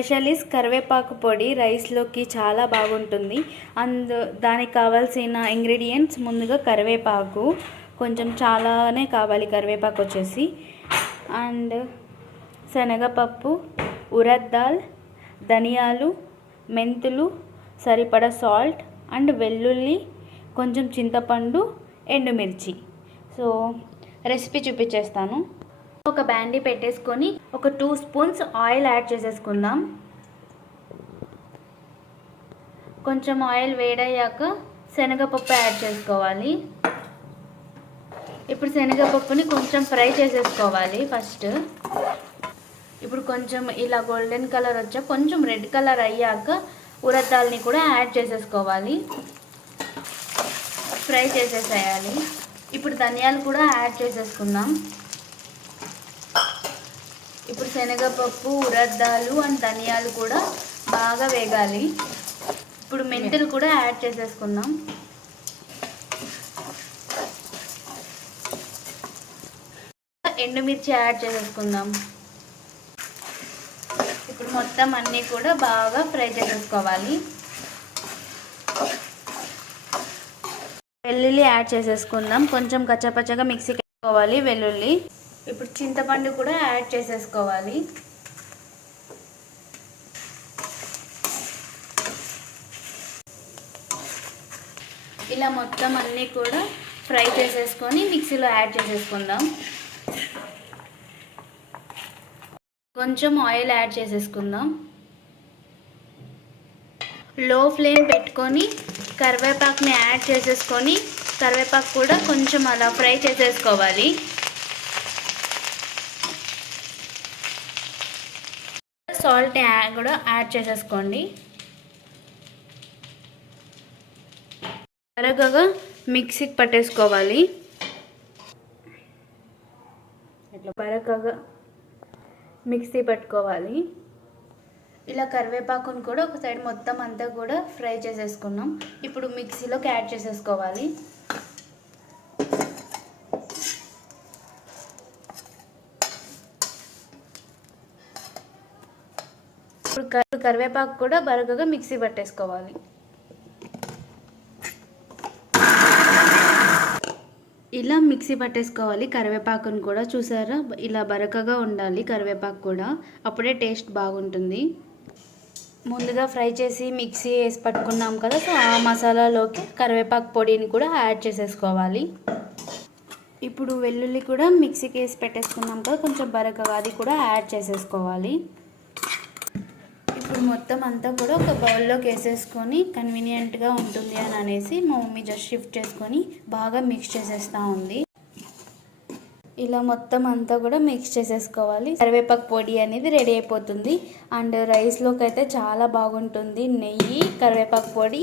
Specialist కరివేపాకు పొడి రైస్లోకి చాలా బాగుంటుంది. అందు దానికి కావాల్సిన ఇంగ్రీడియంట్స్ ముందుగా కరివేపాకు కొంచెం చాలానే కావాలి కరివేపాకు వచ్చేసి. అండ్ శనగపప్పు ఉరద్ దాల్ ధనియాలు మెంతులు సరిపడ సాల్ట్ అండ్ వెల్లుల్లి కొంచెం చింతపండు ఎండుమిర్చి. సో రెసిపీ చూపించేస్తాను. ఒక బ్యాండీ పెట్టేసుకొని ఒక టూ స్పూన్స్ ఆయిల్ యాడ్ చేసేసుకుందాం. కొంచెం ఆయిల్ వేడయ్యాక శనగపప్పు యాడ్ చేసుకోవాలి. ఇప్పుడు శనగపప్పుని కొంచెం ఫ్రై చేసేసుకోవాలి ఫస్ట్. ఇప్పుడు కొంచెం ఇలా గోల్డెన్ కలర్ వచ్చా కొంచెం రెడ్ కలర్ అయ్యాక ఉరద్దాలని కూడా యాడ్ చేసేసుకోవాలి. ఫ్రై చేసేసేయాలి. ఇప్పుడు ధనియాలు కూడా యాడ్ చేసేసుకుందాం. ఇప్పుడు శనగపప్పు ఉరద్దాలు అండ్ ధనియాలు కూడా బాగా వేగాలి. ఇప్పుడు మెంతులు కూడా యాడ్ చేసేసుకుందాం. ఎండుమిర్చి యాడ్ చేసేసుకుందాం. ఇప్పుడు మొత్తం అన్నీ కూడా బాగా ఫ్రై చేసేసుకోవాలి. వెల్లుల్లి యాడ్ చేసేసుకుందాం. కొంచెం కచ్చపచ్చగా మిక్సీకి వేసుకోవాలి వెల్లుల్లి. ఇప్పుడు చింతపండు కూడా యాడ్ చేసేసుకోవాలి. ఇలా మొత్తం అన్నీ కూడా ఫ్రై చేసేసుకొని మిక్సీలో యాడ్ చేసేసుకుందాం. కొంచెం ఆయిల్ యాడ్ చేసేసుకుందాం. లో ఫ్లేమ్ పెట్టుకొని కరివేపాకుని యాడ్ చేసేసుకొని కరివేపాకు కూడా కొంచెం అలా ఫ్రై చేసేసుకోవాలి. సాల్ట్ కూడా యాడ్ చేసేసుకోండి. త్వరగా మిక్సీకి పట్టేసుకోవాలి. ఇట్లా బరకగా మిక్సీ పట్టుకోవాలి. ఇలా కరివేపాకును కూడా ఒక సైడ్ మొత్తం అంతా కూడా ఫ్రై చేసేసుకున్నాం. ఇప్పుడు మిక్సీలోకి యాడ్ చేసేసుకోవాలి. ఇప్పుడు కరివేపాకు కూడా బరకగా మిక్సీ పట్టేసుకోవాలి. ఇలా మిక్సీ పట్టేసుకోవాలి. కరివేపాకును కూడా చూసారా? ఇలా బరకగా ఉండాలి కరివేపాకు కూడా. అప్పుడే టేస్ట్ బాగుంటుంది. ముందుగా ఫ్రై చేసి మిక్సీ వేసి పట్టుకున్నాం కదా సో ఆ మసాలాలోకి కరివేపాకు పొడిని కూడా యాడ్ చేసేసుకోవాలి. ఇప్పుడు వెల్లుల్లి కూడా మిక్సీకి వేసి పెట్టేసుకున్నాం కదా కొంచెం బరకగా అది కూడా యాడ్ చేసేసుకోవాలి. మొత్తం అంతా కూడా ఒక బౌల్లోకి వేసేసుకొని కన్వీనియంట్గా ఉంటుంది అని అనేసి మా మమ్మీ జస్ట్ షిఫ్ట్ చేసుకొని బాగా మిక్స్ చేసేస్తూ ఉంది. ఇలా మొత్తం అంతా కూడా మిక్స్ చేసేసుకోవాలి. కరివేపాకు పొడి అనేది రెడీ అయిపోతుంది. అండ్ రైస్లోకి అయితే చాలా బాగుంటుంది. నెయ్యి కరివేపాకు పొడి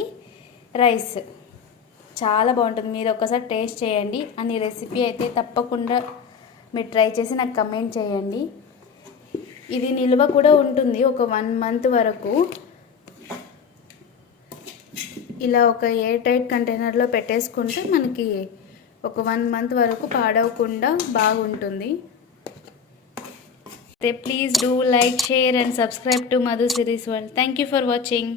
రైస్ చాలా బాగుంటుంది. మీరు ఒకసారి టేస్ట్ చేయండి. అని రెసిపీ అయితే తప్పకుండా మీరు ట్రై చేసి నాకు కమెంట్ చేయండి. ఇది నిల్వ కూడా ఉంటుంది ఒక వన్ మంత్ వరకు. ఇలా ఒక ఎయిర్ టైట్ కంటైనర్లో పెట్టేసుకుంటే మనకి ఒక వన్ మంత్ వరకు పాడవకుండా బాగుంటుంది. Please do like share and subscribe to Madhu series world thank you for watching